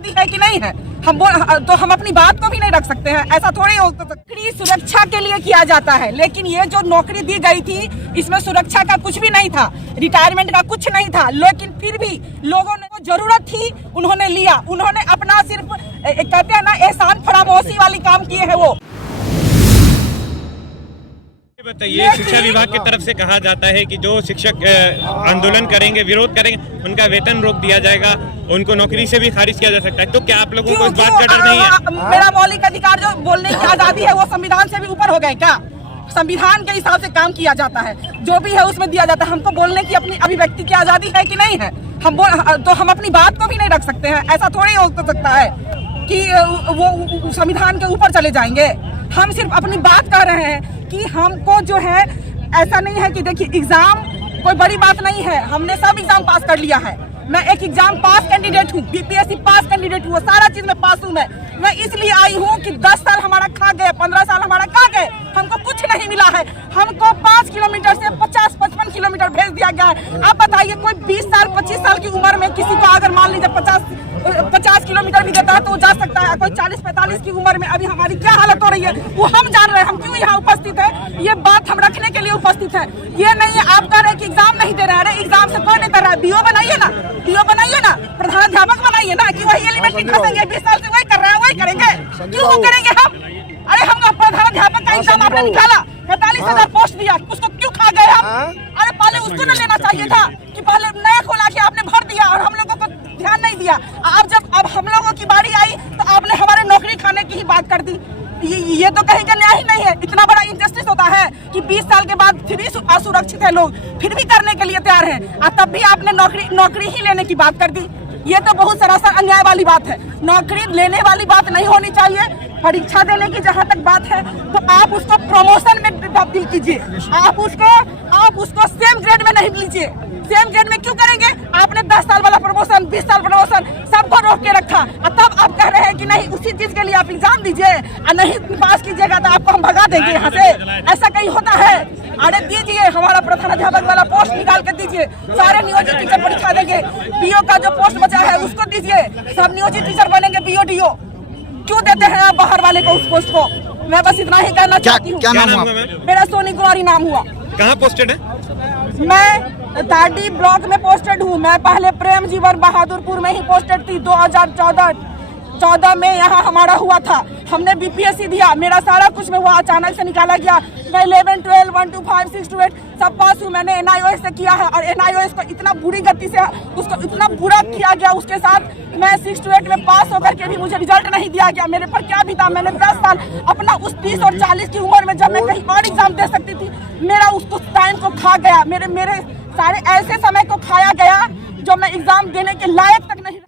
आज़ादी है कि नहीं है? तो हम अपनी बात को भी नहीं रख सकते हैं, ऐसा थोड़ी हो सकता। नौकरी सुरक्षा के लिए किया जाता है, लेकिन ये जो नौकरी दी गई थी इसमें सुरक्षा का कुछ भी नहीं था, रिटायरमेंट का कुछ नहीं था, लेकिन फिर भी लोगों ने जरूरत थी उन्होंने लिया। उन्होंने अपना सिर्फ कहते हैं ना एहसान फरामोशी वाली काम किए हैं वो। बताइए, शिक्षा विभाग की तरफ से कहा जाता है कि जो शिक्षक आंदोलन करेंगे, विरोध करेंगे, उनका वेतन रोक दिया जाएगा, उनको नौकरी से भी खारिज किया जा सकता है। तो क्या आप लोगों को इस बात का डर नहीं है? मेरा मौलिक अधिकार जो बोलने की आजादी है वो संविधान से भी ऊपर हो गए क्या? संविधान के हिसाब से काम किया जाता है, जो भी है उसमें दिया जाता है। हमको बोलने की अपनी अभिव्यक्ति की आजादी है कि नहीं है? हम अपनी बात को भी नहीं रख सकते हैं, ऐसा थोड़ी हो सकता है कि वो संविधान के ऊपर चले जाएंगे। हम सिर्फ अपनी बात कर रहे हैं कि हमको जो है ऐसा नहीं है कि देखिए एग्जाम कोई बड़ी बात नहीं है, हमने सब एग्जाम पास कर लिया है। मैं एक एग्जाम पास कैंडिडेट हूँ, बीपीएससी पास कैंडिडेट हूँ, सारा चीज में पास हूँ। मैं इसलिए आई हूँ कि 10 साल हमारा खा गए, 15 साल हमारा खा गए, हमको कुछ नहीं मिला है। हमको 5 किलोमीटर से 50-55 किलोमीटर भेज दिया गया है। आप बताइए कोई 20 साल 25 साल की उम्र में किसी को अगर मान लीजिए 50 किलोमीटर भी देता है तो वो जा सकता है। कोई 40-45 की उम्र में अभी हमारी क्या हालत हो रही है वो हम जान रहे हैं। हम क्यों यहाँ उपस्थित है, ये बात हम रखने के लिए उपस्थित है। ये नहीं है आप कह रहे हैं कि एग्जाम नहीं दे रहे हैं, एग्जाम से कौन नहीं कर रहा है? बीओ बनाइए ना, डीओ बनाइए ना, प्रधानाध्यापक बनाइए ना, कि वही एलिमेंट्री खसेंगे 20 साल से वही कर रहे हैं, वही करेंगे। क्यों वो करेंगे हम? अरे हम प्रधानाध्यापक का एग्जाम आपने निकाला, 45,000 पोस्ट दिया, उसको क्यों खा गए हम? अरे पहले उसको न लेना चाहिए था कि पहले नया खोला के आपने भर दिया और हम लोगों को ध्यान नहीं दिया। अब हम लोगों की बारी आई तो आपने हमारे नौकरी खाने की ही बात कर दी। ये तो कहीं का न्याय ही नहीं है। इतना बड़ा इंजस्टिस होता है कि 20 साल के बाद फिर भी असुरक्षित है लोग, फिर भी करने के लिए तैयार हैं, और तब भी आपने नौकरी ही लेने की बात कर दी। ये तो बहुत सरासर अन्याय वाली बात है। नौकरी लेने वाली बात नहीं होनी चाहिए। परीक्षा देने की जहाँ तक बात है तो आप उसको प्रमोशन में तब्दील कीजिए, आप उसको सेम ग्रेड में नहीं लीजिए। सेम ग्रेड में क्यों करेंगे? आपने 10 साल वाला प्रमोशन, 20 साल प्रमोशन सबको रोक के रखा, और तब आप कह रहे हैं कि नहीं उसी चीज के लिए आप एग्जाम दीजिए और नहीं पास कीजिएगा तो आपको हम भगा देंगे यहाँ से। ऐसा कहीं होता है? अरे दीजिए, हमारा प्रधानाध्यापक वाला पोस्ट निकाल के दीजिए, सारे नियोजित टीचर परीक्षा देंगे। बीओ का जो पोस्ट बचा है उसको दीजिए, सब नियोजित टीचर बनेंगे बीओ डीओ। क्यों देते हैं आप बाहर वाले को उस पोस्ट को? मैं बस इतना ही कहना चाहती हूँ। क्या नाम हुआ? मेरा सोनी कुमारी नाम हुआ। कहाँ पोस्टेड है? मैं ताडी ब्लॉक में पोस्टेड हूँ। मैं पहले प्रेम जीवन बहादुरपुर में ही पोस्टेड थी। 2014 में यहाँ हमारा हुआ था, हमने बीपीएससी दिया, मेरा सारा कुछ में हुआ, अचानक से निकाला गया। मैं 11, 12, 1 to 5, 6 to 8 सब पास हूँ। मैंने NIOS से किया है और NIOS को इतना बुरी गति से उसको इतना बुरा किया गया, उसके साथ मैं 6 to 8 में पास होकर के भी मुझे रिजल्ट नहीं दिया गया। मेरे पर क्या बीता? मैंने 10 साल अपना उस 30 और 40 की उम्र में जब मैं कहीं और एग्जाम दे सकती थी, मेरा उसको टाइम को खा गया। मेरे सारे ऐसे समय को खाया गया जो मैं एग्जाम देने के लायक तक नहीं।